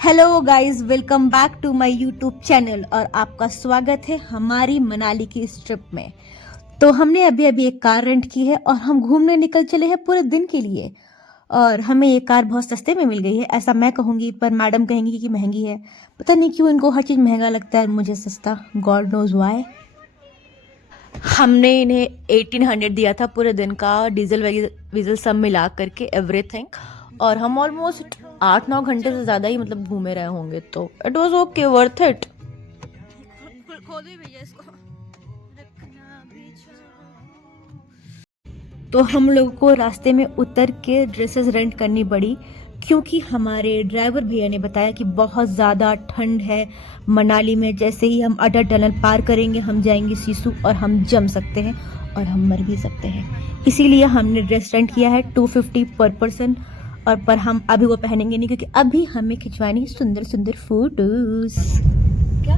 Hello guys, welcome back to my YouTube channel और आपका स्वागत है हमारी मनाली की इस ट्रिप में। तो हमने अभी अभी एक कार रेंट की है और हम घूमने निकल चले हैं पूरे दिन के लिए। और हमें ये कार बहुत सस्ते में मिल गई है, ऐसा मैं कहूँगी, पर मैडम कहेंगी कि महंगी है। पता नहीं क्यों इनको हर चीज़ महंगा लगता है, मुझे सस्ता, गॉड नोज वाई। हमने इन्हें 1800 दिया था पूरे दिन का, डीजल वीजल सब मिला करके एवरीथिंग। और हम ऑलमोस्ट 8-9 घंटे से ज़्यादा ही मतलब घूमे रहे होंगे, तो it was okay, worth it. तो हम लोगों को रास्ते में उतर के ड्रेसेस रेंट करनी पड़ी, क्योंकि हमारे ड्राइवर भैया ने बताया कि बहुत ज़्यादा ठंड है मनाली में। जैसे ही हम अटल टनल पार करेंगे हम जाएंगे सिसु और हम जम सकते हैं और हम मर भी सकते हैं। इसीलिए हमने ड्रेस रेंट किया है 250 पर पर्सन। और पर हम अभी वो पहनेंगे नहीं, क्योंकि अभी हमें खिंचवानी सुंदर सुंदर फोटोज। क्या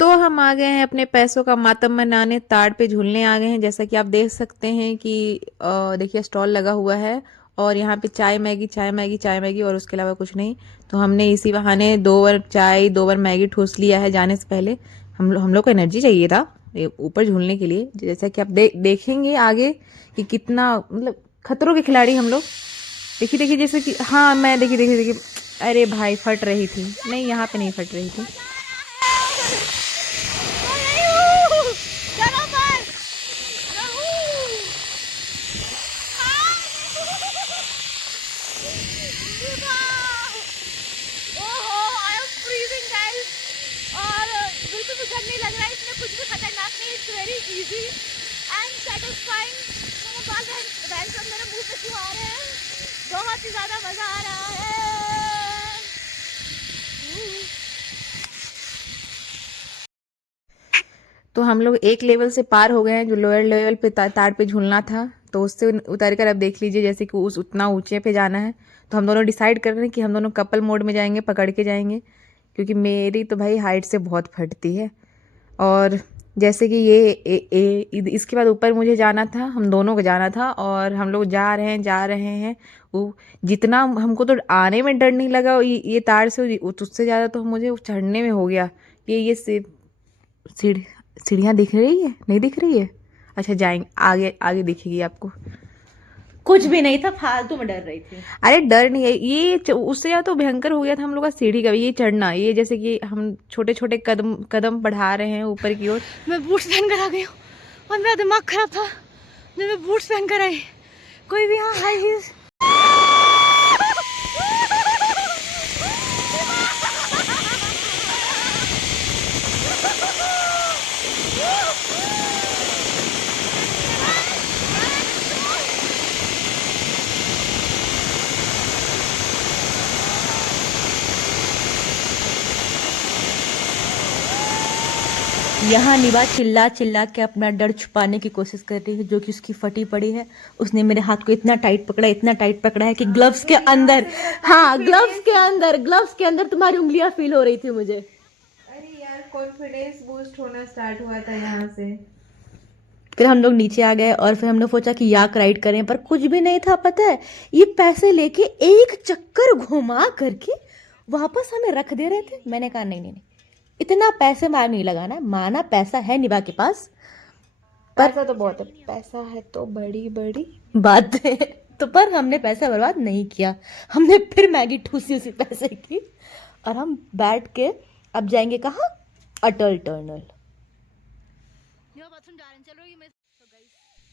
तो हम आ गए हैं अपने पैसों का मातम मनाने, ताड़ पे झूलने आ गए हैं। जैसा कि आप देख सकते हैं कि देखिए स्टॉल लगा हुआ है और यहाँ पे चाय मैगी चाय मैगी चाय मैगी और उसके अलावा कुछ नहीं। तो हमने इसी बहाने 2 बार चाय 2 बार मैगी ठूस लिया है जाने से पहले। हम लोग को एनर्जी चाहिए था ऊपर झूलने के लिए। जैसा कि आप देखेंगे आगे कि कितना मतलब खतरों के खिलाड़ी हम लोग। देखिए देखिए जैसे कि हाँ मैं देखिए देखिए देखिए, अरे भाई फट रही थी, नहीं यहाँ पे नहीं फट रही थी। बहुत ही ज्यादा मजा आ रहा है। तो हम लोग एक लेवल से पार हो गए हैं, जो लोअर लेवल पे ताड़ पे झूलना था। तो उससे उतर कर अब देख लीजिए जैसे कि उस उतना ऊंचे पे जाना है। तो हम दोनों डिसाइड कर रहे हैं कि हम दोनों कपल मोड में जाएंगे, पकड़ के जाएंगे, क्योंकि मेरी तो भाई हाइट से बहुत फटती है। और जैसे कि इसके बाद ऊपर मुझे जाना था, हम दोनों को जाना था और हम लोग जा रहे हैं। वो जितना हमको तो आने में डर नहीं लगा ये तार से, उससे ज़्यादा तो मुझे चढ़ने में हो गया। ये सीढ़ी सीढ़ियाँ दिख रही है, नहीं दिख रही है? अच्छा जाएंगे, आगे आगे दिखेगी आपको। कुछ भी नहीं था, फालतू में डर रही थी। अरे डर नहीं है, उससे ज़्यादा तो भयंकर हो गया था हम लोग का सीढ़ी का ये चढ़ना। ये जैसे कि हम छोटे छोटे कदम कदम बढ़ा रहे हैं ऊपर की ओर। मैं बूट्स पहन कर आ गई हूँ और मेरा दिमाग खराब था जब मैं बूट्स पहन कर आई। कोई भी यहाँ हाई हील्स। यहाँ निभा चिल्ला चिल्ला के अपना डर छुपाने की कोशिश कर रही है, जो कि उसकी फटी पड़ी है। उसने मेरे हाथ को इतना टाइट पकड़ा है कि ग्लव्स के अंदर, हाँ ग्लव्स के अंदर तुम्हारी उंगलियां फील हो रही थी मुझे। अरे यार कॉन्फिडेंस बूस्ट होना स्टार्ट हुआ था यहाँ से। फिर हम लोग नीचे आ गए और फिर हमने सोचा कि याक राइड करें, पर कुछ भी नहीं था। पता है, ये पैसे लेके एक चक्कर घुमा करके वापस हमें रख दे रहे थे। मैंने कहा नहीं नहीं नहीं, इतना पैसे मार नहीं लगाना है। माना पैसा है निभा के पास, पर पैसा तो बहुत है, पैसा है तो बड़ी बड़ी बात है। तो पर हमने पैसा बर्बाद नहीं किया, हमने फिर मैगी ठूसी उसी पैसे की। और हम बैठ के अब जाएंगे कहाँ? अटल टनल।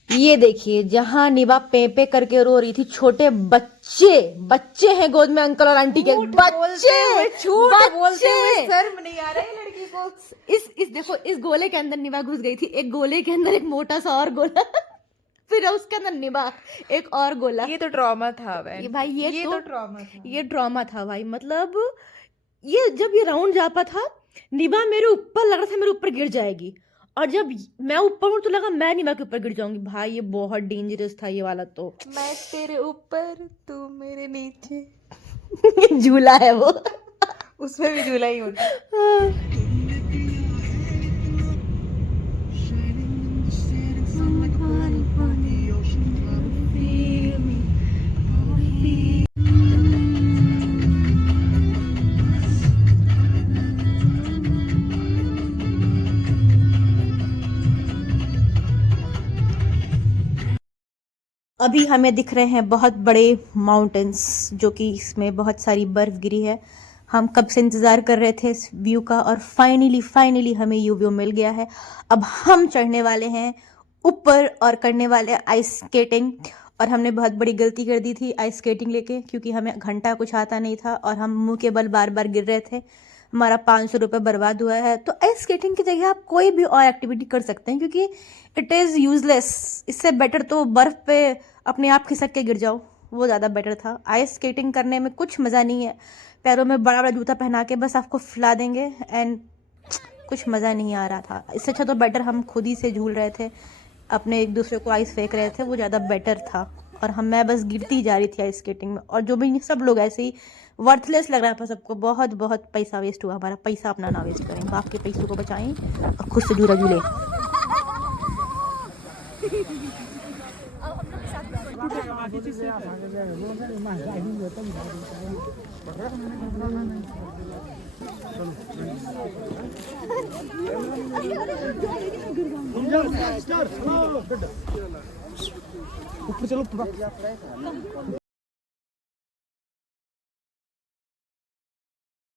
ये देखिए, जहाँ निभा पे पे करके रो रही थी, छोटे बच्चे हैं गोद में, अंकल और आंटी के बच्चे। झूठ बोलते हुए शर्म नहीं आ रहा है लड़की को। इस देखो, इस गोले के अंदर निभा घुस गई थी, एक गोले के अंदर एक मोटा सा और गोला फिर उसके अंदर निभा, एक और गोला। ये तो ट्रॉमा था ये भाई, ये तो ट्रॉमा था। ये ड्रामा था भाई। मतलब ये जब ये राउंड जापा था, निभा मेरे ऊपर लग रहा था मेरे ऊपर गिर जाएगी, और जब मैं ऊपर हूँ तो लगा मैं निभा के ऊपर गिर जाऊंगी। भाई ये बहुत डेंजरस था ये वाला तो। मैं तेरे ऊपर तू मेरे नीचे। ये झूला है वो। उसमें भी झूला ही होता। अभी हमें दिख रहे हैं बहुत बड़े माउंटेन्स, जो कि इसमें बहुत सारी बर्फ गिरी है। हम कब से इंतज़ार कर रहे थे इस व्यू का, और फाइनली हमें ये व्यू मिल गया है। अब हम चढ़ने वाले हैं ऊपर और करने वाले हैं आइस स्केटिंग। और हमने बहुत बड़ी गलती कर दी थी आइस स्केटिंग लेके, क्योंकि हमें घंटा कुछ आता नहीं था और हम मुंह के बल बार बार गिर रहे थे। हमारा 500 रुपये बर्बाद हुआ है। तो आइस स्केटिंग की जगह आप कोई भी और एक्टिविटी कर सकते हैं, क्योंकि इट इज़ यूजलेस। इससे बेटर तो बर्फ़ पे अपने आप खिसक के गिर जाओ, वो ज़्यादा बेटर था। आइस स्केटिंग करने में कुछ मज़ा नहीं है। पैरों में बड़ा बड़ा जूता पहना के बस आपको फैला देंगे, एंड कुछ मज़ा नहीं आ रहा था। इससे अच्छा तो बेटर हम खुद ही से झूल रहे थे, अपने एक दूसरे को आइस फेंक रहे थे, वो ज़्यादा बेटर था। और मैं बस गिरती जा रही थी आइस स्केटिंग में, और जो भी सब लोग ऐसे ही वर्थलेस लग रहा था सबको। बहुत बहुत पैसा वेस्ट हुआ हमारा। पैसा अपना ना वेस्ट करें, बाप के पैसों को बचाएं और खुद से झूला झूले।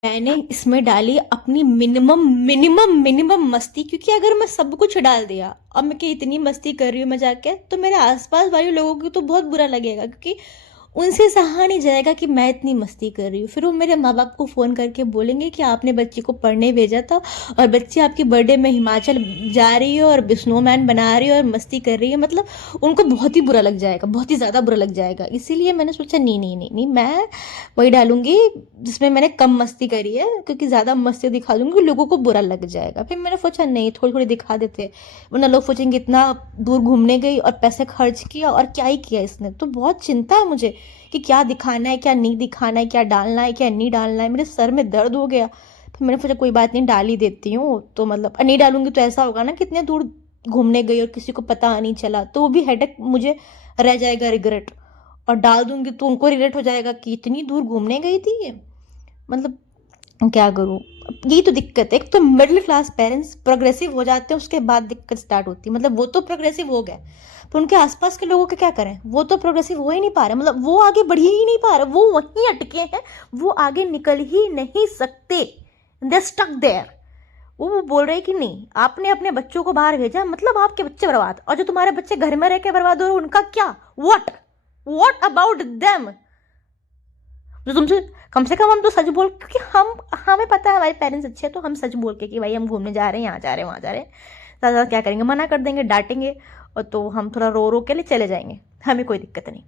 मैंने इसमें डाली अपनी मिनिमम मस्ती, क्योंकि अगर मैं सब कुछ डाल दिया और मैं कि इतनी मस्ती कर रही हूँ मैं जाके, तो मेरे आसपास वाले लोगों को तो बहुत बुरा लगेगा, क्योंकि उनसे सहा नहीं जाएगा कि मैं इतनी मस्ती कर रही हूँ। फिर वो मेरे माँ बाप को फ़ोन करके बोलेंगे कि आपने बच्ची को पढ़ने भेजा था और बच्ची आपकी बर्थडे में हिमाचल जा रही है और स्नोमैन बना रही है और मस्ती कर रही है। मतलब उनको बहुत ही बुरा लग जाएगा, बहुत ही ज़्यादा बुरा लग जाएगा। इसीलिए मैंने सोचा नहीं, मैं वही डालूंगी जिसमें मैंने कम मस्ती करी है, क्योंकि ज़्यादा मस्ती दिखा दूंगी लोगों को बुरा लग जाएगा। फिर मैंने सोचा नहीं, थोड़ी थोड़ी दिखा देते, वरना लोग सोचेंगे इतना दूर घूमने गई और पैसे खर्च किया और क्या ही किया इसने। तो बहुत चिंता है मुझे कि क्या दिखाना है, क्या नहीं दिखाना है, क्या डालना है, क्या नहीं डालना है। मेरे सर में दर्द हो गया। फिर मैंने सोचा कोई बात नहीं, डाल ही देती हूँ। तो मतलब नहीं डालूंगी तो ऐसा होगा ना कि इतने दूर घूमने गई और किसी को पता नहीं चला, तो वो भी हेडेक मुझे रह जाएगा, रिग्रेट। और डाल दूंगी तो उनको रिग्रेट हो जाएगा कि इतनी दूर घूमने गई थी ये। मतलब क्या करूँ, यही तो दिक्कत है। एक तो मिडिल क्लास पेरेंट्स प्रोग्रेसिव हो जाते हैं, उसके बाद दिक्कत स्टार्ट होती है। मतलब वो तो प्रोग्रेसिव हो गए, तो उनके आसपास के लोगों के क्या करें, वो तो प्रोग्रेसिव हो ही नहीं पा रहे। मतलब वो आगे बढ़ ही नहीं पा रहे, वो वहीं अटके हैं, वो आगे निकल ही नहीं सकते। They stuck there. वो बोल रहे कि नहीं, आपने अपने बच्चों को बाहर भेजा, मतलब आपके बच्चे बर्बाद, और जो तुम्हारे बच्चे घर में रह के बर्बाद हो रहे उनका क्या, व्हाट अबाउट देम। जो तुमसे कम से कम हम तो सच बोल, क्योंकि हमें पता है हमारे पेरेंट्स अच्छे हैं, तो हम सच बोल के कि भाई हम घूमने जा रहे हैं, यहाँ जा रहे हैं, वहाँ जा रहे हैं। ज़्यादा क्या करेंगे, मना कर देंगे, डांटेंगे, और तो हम थोड़ा रो रो के लिए चले जाएंगे, हमें कोई दिक्कत नहीं।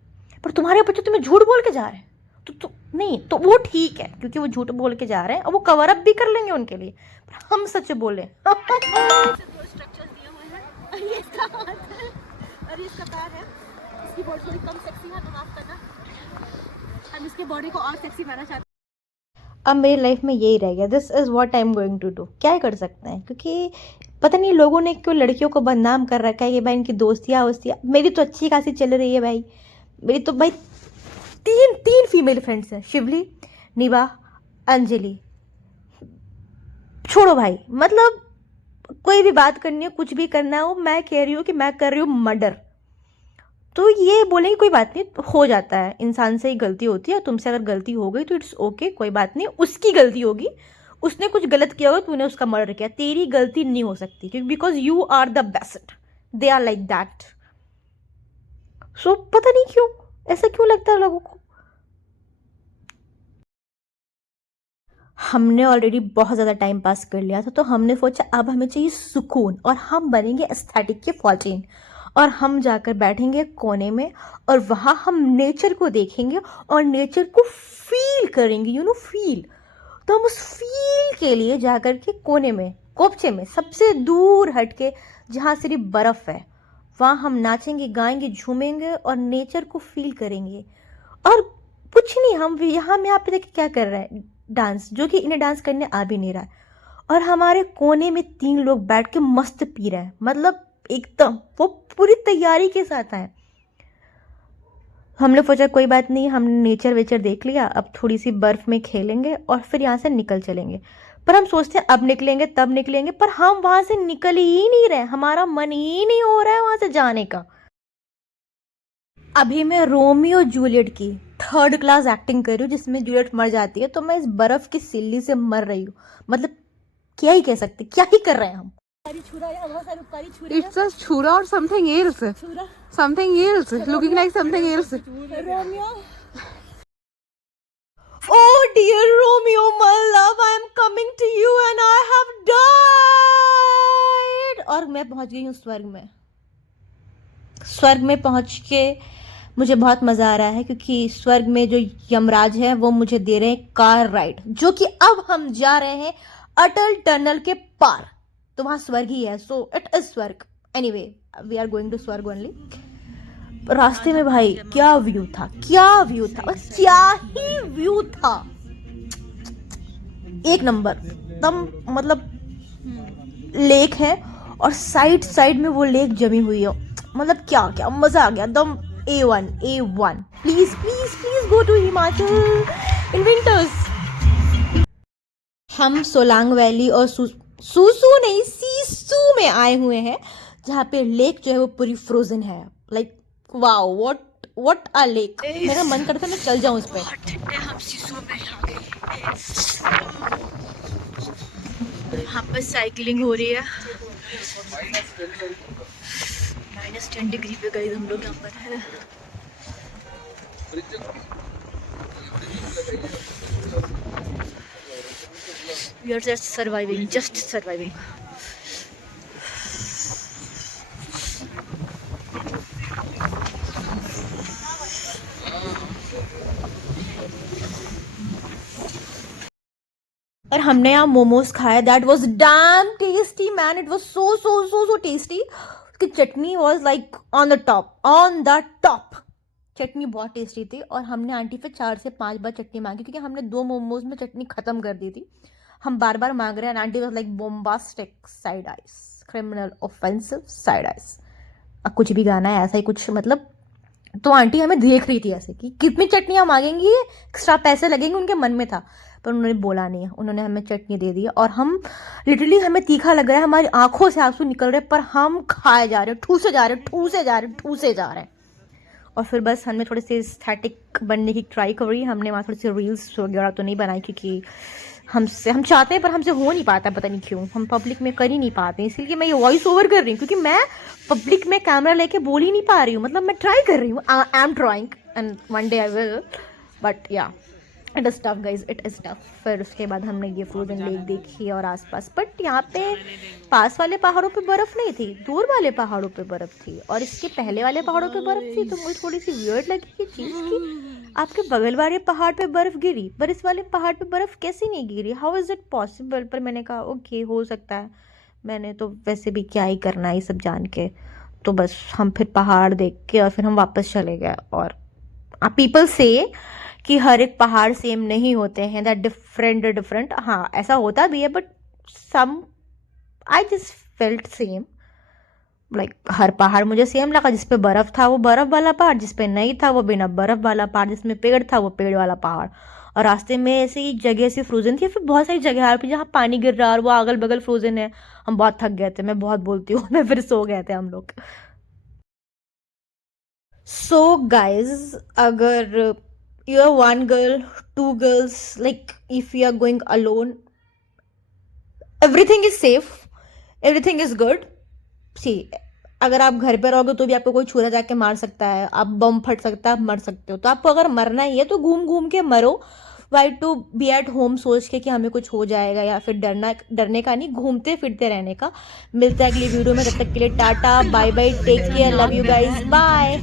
पर तुम्हारे बच्चे तुम्हें झूठ बोल के जा रहे हैं, तो नहीं, तो वो ठीक है, क्योंकि वो झूठ बोल के जा रहे हैं और वो कवर अप भी कर लेंगे उनके लिए। पर हम सच बोले। स्ट्रक्चर्स दिए हुए हैं, ये इसका हाथ है और ये इसका पैर है। इसकी बॉडी थोड़ी कम सेक्सी है, तो माफ करना, हम इसके बॉडी को और सेक्सी बनाना चाहते हैं। अब मेरी लाइफ में यही रह गया, this is what I am going to do. क्या कर सकते हैं, क्योंकि पता नहीं लोगों ने क्यों लड़कियों को बदनाम कर रखा है कि भाई इनकी दोस्तियाँ वोस्तियाँ। मेरी तो अच्छी खासी चल रही है भाई। मेरी तो भाई तीन फीमेल फ्रेंड्स हैं, शिवली, निभा, अंजलि। छोड़ो भाई, मतलब कोई भी बात करनी है, कुछ भी करना हो, मैं कह रही हूँ कि मैं कर रही हूँ मर्डर, तो ये बोलेंगे कोई बात नहीं, हो जाता है, इंसान से ही गलती होती है। तुमसे अगर गलती हो गई तो इट्स ओके, कोई बात नहीं, उसकी गलती होगी, उसने कुछ गलत किया होगा, तूने उसका मर्डर किया, तेरी गलती नहीं हो सकती, क्योंकि because you are the best, they are like that. So पता नहीं क्यों ऐसा क्यों लगता है लोगों को। हमने ऑलरेडी बहुत ज़्यादा टाइम पास कर लिया था, तो हमने सोचा अब हमें चाहिए सुकून, और हम बनेंगे एस्थेटिक के 14, और हम जाकर बैठेंगे कोने में, और वहाँ हम नेचर को देखेंगे और नेचर को फील करेंगे, यू नो, फील। तो हम उस फील के लिए जाकर के कोने में, कोपचे में, सबसे दूर हट के, जहाँ सिर्फ बर्फ़ है, वहाँ हम नाचेंगे, गाएंगे, झूमेंगे और नेचर को फील करेंगे। और कुछ नहीं, हम यहाँ में आप देखिए क्या कर रहे हैं, डांस, जो कि इन्हें डांस करने आ भी नहीं रहा है, और हमारे कोने में 3 लोग बैठ के मस्त पी रहे हैं। मतलब एकदम वो पूरी तैयारी के साथ आए। हमने सोचा कोई बात नहीं, हमने नेचर वेचर देख लिया, अब थोड़ी सी बर्फ़ में खेलेंगे और फिर यहाँ से निकल चलेंगे। पर हम सोचते हैं अब निकलेंगे तब निकलेंगे, पर हम वहाँ से निकल ही नहीं रहे, हमारा मन ही नहीं हो रहा है वहाँ से जाने का। अभी मैं रोमियो जूलियट की थर्ड क्लास एक्टिंग कर रही हूँ जिसमें जूलियट मर जाती है, तो मैं इस बर्फ की सिल्ली से मर रही हूँ। मतलब क्या ही कह सकते, क्या ही कर रहे हैं हम। It's a chura or something else. Something else. Looking like something else. Romeo, oh dear Romeo, my love, I am coming to you and I have died। और मैं पहुंच गई हूँ स्वर्ग में। स्वर्ग में पहुंच के मुझे बहुत मजा आ रहा है क्योंकि स्वर्ग में जो यमराज है वो मुझे दे रहे हैं कार राइड, जो कि अब हम जा रहे हैं अटल टनल के पार। तो वहां स्वर्ग ही है, सो इट इज स्वर्ग। Anyway, we are going to स्वर्ग ओनली। रास्ते में भाई क्या व्यू था, क्या व्यू था, और क्या ही व्यू था, एक नंबर एकदम। मतलब लेक है और साइड साइड में वो लेक जमी हुई है। मतलब क्या क्या मजा आ गया एकदम। A1 A1। Please please please go to Himachal in winters. हम सोलांग वैली और सूसू नहीं सीसू में आए हुए हैं, जहाँ पे लेक जो है वो पूरी फ्रोजन है। Like wow, what a lake. मेरा मन करता है मैं चल जाऊं इस पे। हम सीसू में आ गए। यहाँ पर साइकिलिंग हो रही है। -10 डिग्री पे गए हम लोग यहाँ पर है। We are just surviving, just surviving. और हमने यहाँ मोमोज खाया, that was damn tasty man, it was so so so so tasty. उसकी chutney was like on the top. चटनी बहुत टेस्टी थी और हमने आंटी पे 4 से 5 बार चटनी मांगी क्योंकि हमने 2 मोमोज में चटनी खत्म कर दी थी। हम बार बार मांग रहे हैं। Aunty was like bombastic side eyes, criminal offensive side eyes, अब कुछ भी गाना है ऐसा ही कुछ। मतलब तो आंटी हमें देख रही थी ऐसे कि कितनी चटनियाँ मांगेंगी, एक्स्ट्रा पैसे लगेंगे, उनके मन में था। पर उन्होंने बोला नहीं, उन्होंने हमें चटनी दे दी और हम लिटरली, हमें तीखा लग रहा है, हमारी आंखों से आंसू निकल रहे हैं, पर हम खाए जा रहे हैं, ठूसे जा रहे हैं। और फिर बस हमने थोड़ी सी एस्थेटिक बनने की ट्राई करी। हमने वहाँ थोड़ी सी रील्स वगैरह तो नहीं बनाई क्योंकि हम चाहते हैं पर हमसे हो नहीं पाता, पता नहीं क्यों हम पब्लिक में कर ही नहीं पाते। इसलिए मैं ये वॉइस ओवर कर रही हूँ क्योंकि मैं पब्लिक में कैमरा लेके बोल ही नहीं पा रही हूँ। मतलब मैं ट्राई कर रही हूँ, I am trying and one day I will, but ya it is tough guys, it is tough. फिर उसके बाद हमने ये फ्रोजन लेक देखी और आसपास, बट यहाँ पे पास वाले पहाड़ों पे बर्फ़ नहीं थी, दूर वाले पहाड़ों पे बर्फ़ थी और इसके पहले वाले पहाड़ों पे बर्फ़ थी। तो मुझे थोड़ी सी वियर्ड लगी ये चीज़ कि आपके बगल वाले पहाड़ पे बर्फ़ गिरी पर इस वाले पहाड़ पे बर्फ़ कैसे नहीं गिरी, हाउ इज़ इट पॉसिबल। पर मैंने कहा ओके, हो सकता है, मैंने तो वैसे भी क्या ही करना है ये सब जान के। तो बस हम फिर पहाड़ देख के और फिर हम वापस चले गए। और पीपल से कि हर एक पहाड़ सेम नहीं होते हैं, दैट डिफरेंट। हाँ ऐसा होता भी है, but some I just felt same. Like हर पहाड़ मुझे सेम लगा। जिस पे बर्फ़ था वो बर्फ़ वाला पहाड़, जिस पे नहीं था वो बिना बर्फ़ वाला पहाड़, जिसमें पेड़ था वो पेड़ वाला पहाड़। और रास्ते में ऐसे ही जगह से फ्रोजन थी, फिर बहुत सारी जगह आ रही जहाँ पानी गिर रहा है और वो अगल बगल फ्रोजन है। हम बहुत थक गए थे, मैं बहुत बोलती हूँ मैं, फिर सो गए थे हम लोग। सो गाइज, अगर you are one girl, 2 girls, like if you are going alone, everything is safe, everything is good. See, अगर आप घर पे रहोगे तो भी आपको कोई छुरा जाके मार सकता है, आप बम फट सकता है, आप मर सकते हो। तो आपको अगर मरना ही है तो घूम घूम के मरो, why to be at home सोच के कि हमें कुछ हो जाएगा, या फिर डरने का नहीं, घूमते फिरते रहने का। मिलते हैं अगली वीडियो में, तब तक के लिए tata bye bye, take care, love you guys, bye.